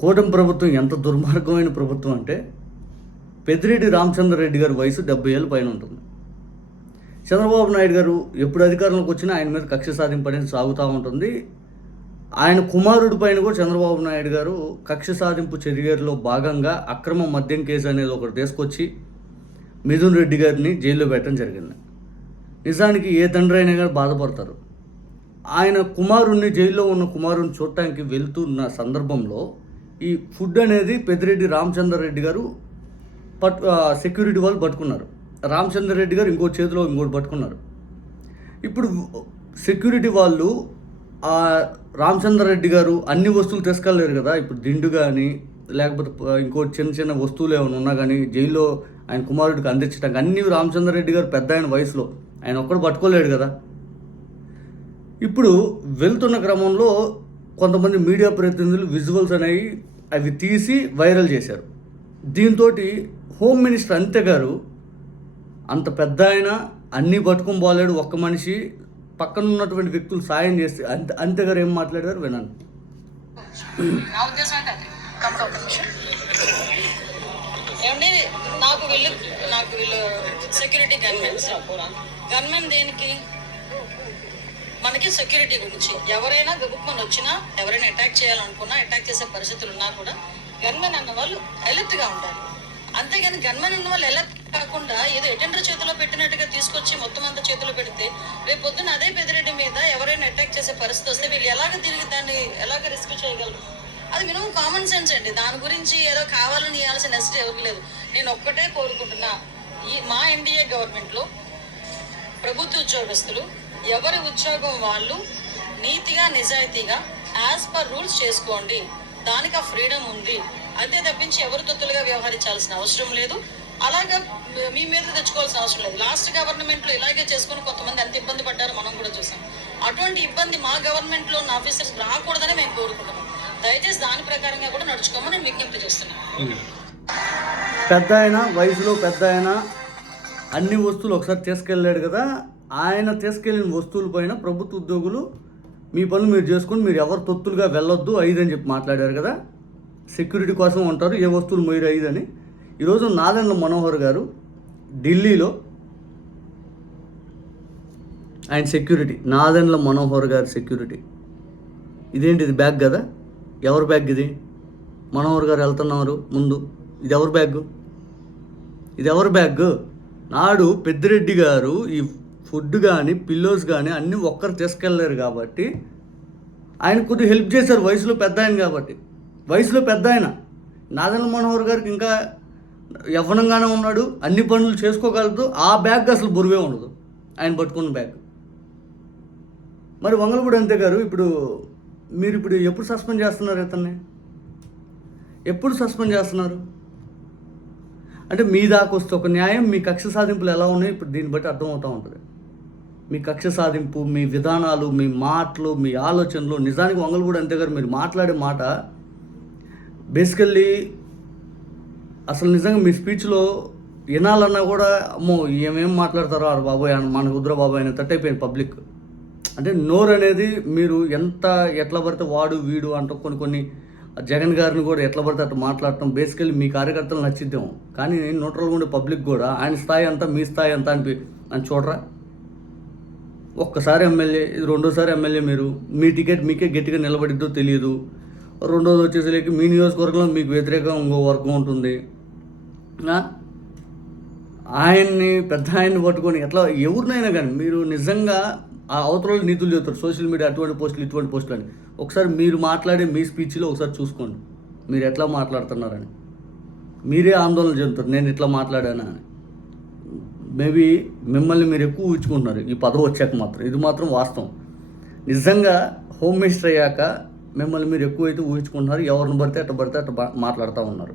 కూటమి ప్రభుత్వం ఎంత దుర్మార్గమైన ప్రభుత్వం అంటే, పెద్దిరెడ్డి రామచంద్రారెడ్డి గారి వయసు 70 ఏళ్ళ పైన ఉంటుంది. చంద్రబాబు నాయుడు గారు ఎప్పుడు అధికారంలోకి వచ్చినా ఆయన మీద కక్ష సాధింపు అనేది సాగుతూ ఉంటుంది. ఆయన కుమారుడి పైన కూడా చంద్రబాబు నాయుడు గారు కక్ష సాధింపు చర్యలో భాగంగా అక్రమ మద్యం కేసు అనేది ఒకటి తీసుకొచ్చి మిథున్ రెడ్డి గారిని జైల్లో పెట్టడం జరిగింది. నిజానికి ఏ తండ్రి అయినా కానీ బాధపడతారు. ఆయన కుమారుణ్ణి, జైల్లో ఉన్న కుమారుని చూడటానికి వెళ్తున్న సందర్భంలో ఈ ఫుడ్ అనేది పెద్దిరెడ్డి రామచంద్రారెడ్డి గారు సెక్యూరిటీ వాళ్ళు పట్టుకున్నారు. రామచంద్రారెడ్డి గారు ఇంకో చేతిలో ఇంకోటి పట్టుకున్నారు. ఇప్పుడు సెక్యూరిటీ వాళ్ళు రామచంద్రారెడ్డి గారు అన్ని వస్తువులు తీసుకెళ్ళలేరు కదా. ఇప్పుడు దిండు కానీ లేకపోతే ఇంకో చిన్న చిన్న వస్తువులు ఏమైనా ఉన్నా కానీ జైల్లో ఆయన కుమారుడికి అందించడానికి అన్ని రామచంద్రారెడ్డి గారు పెద్ద ఆయన వయసులో ఆయన ఒక్కడు పట్టుకోలేడు కదా. ఇప్పుడు వెళ్తున్న క్రమంలో కొంతమంది మీడియా ప్రతినిధులు విజువల్స్ అనేవి అవి తీసి వైరల్ చేశారు. దీంతో హోమ్ మినిస్టర్ అంతే గారు, అంత పెద్ద ఆయన అన్నీ పట్టుకొని పోలేడు ఒక్క మనిషి, పక్కన ఉన్నటువంటి వ్యక్తులు సాయం చేస్తే అంతే గారు ఏం మాట్లాడారు వినండి. నాకు వీళ్ళు సెక్యూరిటీ గన్మెన్ దేనికి? మనకి సెక్యూరిటీ గురించి ఎవరైనా గబుక్మని వచ్చినా, ఎవరైనా అటాక్ చేయాలనుకున్నా, అటాక్ చేసే పరిస్థితులు ఉన్నా కూడా గన్మెన్ అన్న వాళ్ళు అలర్ట్గా ఉండాలి. అంతేగాని గన్మెన్ అన్న వాళ్ళు అలర్ట్ కాకుండా ఏదో అటెండర్ చేతిలో పెట్టినట్టుగా తీసుకొచ్చి మొత్తం అంతా చేతిలో పెడితే రేపు పొద్దున్న అదే పెద్దిరెడ్డి మీద ఎవరైనా అటాక్ చేసే పరిస్థితి వస్తే వీళ్ళు దాన్ని ఎలాగ రిస్క్ చేయగలరు? అది మినిమం కామన్ సెన్స్ అండి. దాని గురించి ఏదో కావాలని ఇవ్వాల్సిన నెసిటీ ఎవరికి లేదు. నేను ఒక్కటే కోరుకుంటున్నా, మా ఎన్డీఏ గవర్నమెంట్లో ప్రభుత్వ ఉద్యోగస్తులు ఎవరి ఉద్యోగం వాళ్ళు నీతిగా నిజాయితీగా యాజ్ పర్ రూల్స్ చేసుకోండి. దానికి ఆ ఫ్రీడమ్ ఉంది. అంతే తప్పించి ఎవరు తొత్తులుగా వ్యవహరించాల్సిన అవసరం లేదు. అలాగా మీ మీద తెచ్చుకోవాల్సిన అవసరం లేదు. లాస్ట్ గవర్నమెంట్లో ఇలాగే చేసుకుని కొంతమంది ఎంత ఇబ్బంది పడ్డారో మనం కూడా చూసాం. అటువంటి ఇబ్బంది మా గవర్నమెంట్లో ఉన్న ఆఫీసర్స్ రాకూడదని మేము కోరుకుంటున్నాం. దయచేసి దాని ప్రకారంగా కూడా నడుచుకోమని నేను విజ్ఞప్తి చేస్తున్నాను. పెద్ద ఆయన వయసులో పెద్ద ఆయన అన్ని వస్తువులు ఒకసారి తీసుకెళ్ళాడు కదా. ఆయన తీసుకెళ్ళిన వస్తువుల పైన ప్రభుత్వ ఉద్యోగులు మీ పనులు మీరు చేసుకుని మీరు ఎవరు తొత్తులుగా వెళ్ళొద్దు 5 అని చెప్పి మాట్లాడారు కదా. సెక్యూరిటీ కోసం ఉంటారు, ఏ వస్తువులు మీరు 5 అని. ఈరోజు నాదెండ్ల మనోహర్ గారు ఢిల్లీలో ఆయన సెక్యూరిటీ, నాదెండ్ల మనోహర్ గారి సెక్యూరిటీ. ఇదేంటి, ఇది బ్యాగ్ కదా? ఎవరి బ్యాగ్ ఇది? మనోహర్ గారు వెళ్తున్నారు ముందు. ఇది ఎవరి బ్యాగ్? ఇది ఎవరి బ్యాగ్? నాడు పెద్దిరెడ్డి గారు ఈ ఫుడ్ కానీ పిల్లోస్ కానీ అన్నీ ఒక్కరు తీసుకెళ్ళలేరు కాబట్టి ఆయన కొద్దిగా హెల్ప్ చేశారు. వయసులో పెద్ద ఆయన కాబట్టి. వయసులో పెద్ద ఆయన నాదెండ్ల మనోహర్ గారికి ఇంకా యవ్వనంగానే ఉన్నాడు, అన్ని పనులు చేసుకోగలదు. ఆ బ్యాగ్ అసలు బరువే ఉండదు ఆయన పట్టుకున్న బ్యాగ్. మరి వంగలపూడి అంతే గారు, మీరు ఎప్పుడు సస్పెండ్ చేస్తున్నారు ఇతన్ని? ఎప్పుడు సస్పెండ్ చేస్తున్నారు? అంటే మీ దాకా వస్తే ఒక న్యాయం, మీ కక్ష సాధింపులు ఎలా ఉన్నాయి ఇప్పుడు దీన్ని బట్టి అర్థమవుతూ ఉంటుంది. మీ కక్ష సాధింపు, మీ విధానాలు, మీ మాటలు, మీ ఆలోచనలు. నిజానికి వంగలపూడి అంతే గారు మీరు మాట్లాడే మాట బేసికల్లీ అసలు నిజంగా మీ స్పీచ్లో వినాలన్నా కూడా అమ్మో ఏమేం మాట్లాడతారో బాబోయ్ మన కుదుర బాబోయ్ అని తట్టయిపోయింది పబ్లిక్. అంటే నోరు అనేది మీరు ఎట్లా పడితే వాడు వీడు అంటూ కొన్ని జగన్ గారిని కూడా ఎట్లా పడితే అట్లా మాట్లాడటం బేసికల్లీ మీ కార్యకర్తలు నచ్చిద్దాం. కానీ న్యూట్రల్గా ఉండే పబ్లిక్ కూడా ఆయన స్థాయి అంతా మీ స్థాయి అంతా అని చూడరా. ఒక్కసారి ఎమ్మెల్యే, ఇది రెండోసారి ఎమ్మెల్యే. మీ టికెట్ మీకే గట్టిగా నిలబడిద్దో తెలియదు. రెండోది వచ్చేసరికి మీ నియోజకవర్గంలో మీకు వ్యతిరేకంగా ఇంకో వర్గం ఉంటుంది. పెద్ద ఆయన్ని పట్టుకొని ఎట్లా ఎవరినైనా కానీ మీరు నిజంగా ఆ అవతల నీతులు చెప్తారు సోషల్ మీడియా, అటువంటి పోస్టులు ఇటువంటి పోస్టులు అని. ఒకసారి మీరు మాట్లాడే మీ స్పీచ్లో ఒకసారి చూసుకోండి మీరు ఎట్లా మాట్లాడుతున్నారని. మీరే ఆందోళన చెందుతారు నేను ఇట్లా మాట్లాడానా అని. మేబీ మిమ్మల్ని మీరు ఎక్కువ ఊహించుకుంటున్నారు ఈ పదవి వచ్చాక మాత్రం. ఇది మాత్రం వాస్తవం. నిజంగా హోమ్ మినిస్టర్ అయ్యాక మిమ్మల్ని మీరు ఎక్కువైతే ఊహించుకుంటున్నారు. ఎవరిని పడితే అట్లా మాట్లాడుతూ ఉన్నారు.